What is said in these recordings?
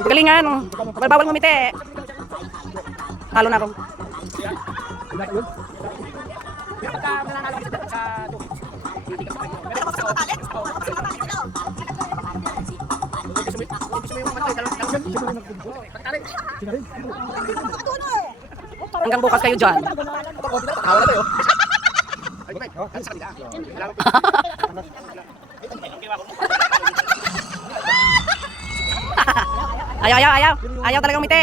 Galingan. Bawal ngumiti. Talo na ako. Hanggang bukas kayo dyan. Ayaw talagang umiti.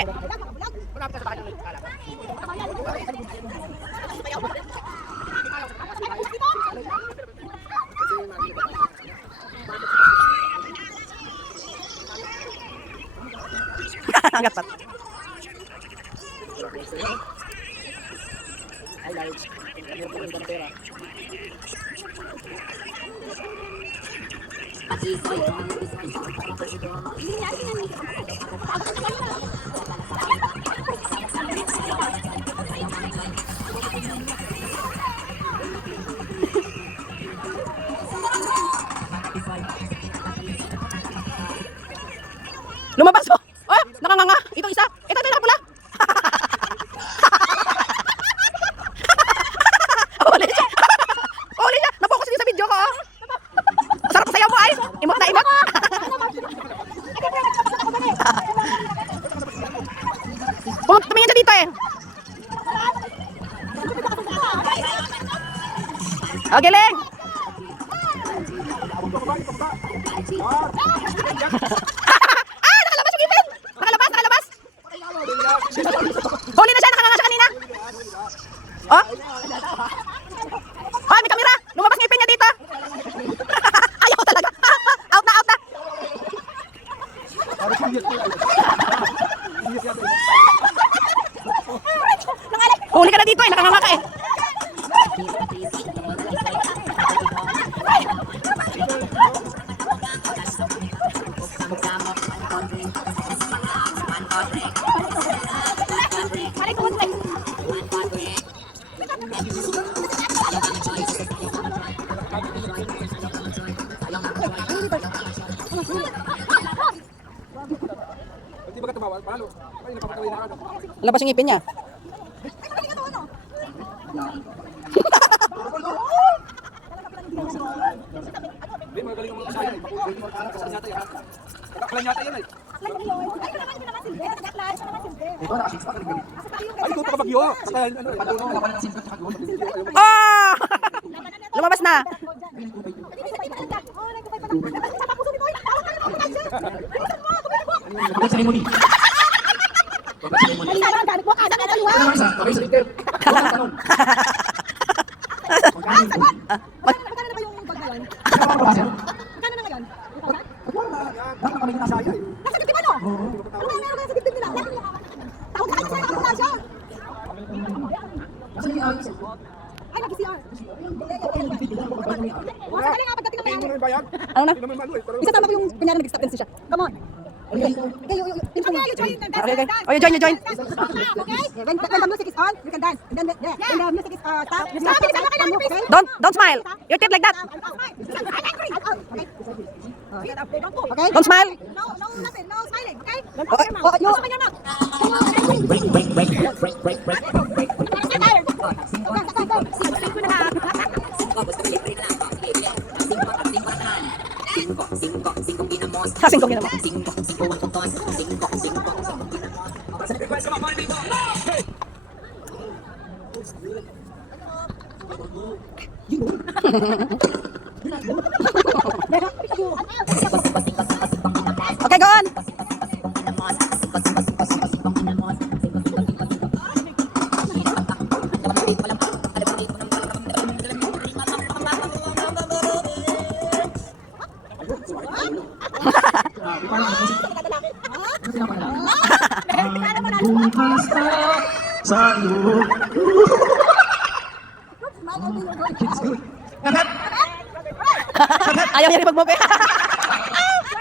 Hanggat pa. Lumabas po. Oh, nakanganga. Ito isa. Ito na pula. Uli siya. Uli siya. Napokus din sa video ko. Sarap sayaw mo ay. Imot na imot. Tumingin siya dito eh. Oh, giling. Huli na siya, nakanganga siya kanina. Oh? Oh, may kamera. Lumabas ngipin niya dito. Ayaw talaga. Out na, out na. Huli ka na dito eh, nakanganga ka eh. Labas yung ngipin niya. Oh! Lumabas na. Ano na? Isa tama ko yung kunyari nag-stop din siya. Come on. Okay, you join. Okay. Oh, you join. When the music is on, you can dance. And then when the music is stop, you stop. Okay? Don't smile. You tip like that. Okay? Don't smile. No, nothing. No smiling. Okay? You. Open your mouth. Kasing naman. Okay, go on. Sa iyo. Ayaw niya rin mag-move eh.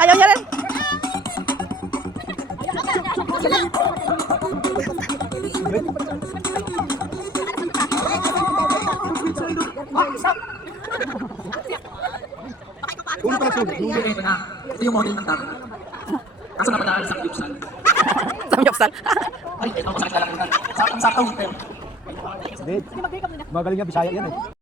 Ayaw niya rin. Ito na. Ito yung model ng tao. sa napadaan sa Gibson. Samyoksan. Ay, ito, masakit na lang. Sakang-sakang. Magaling nga, Bisaya yan eh.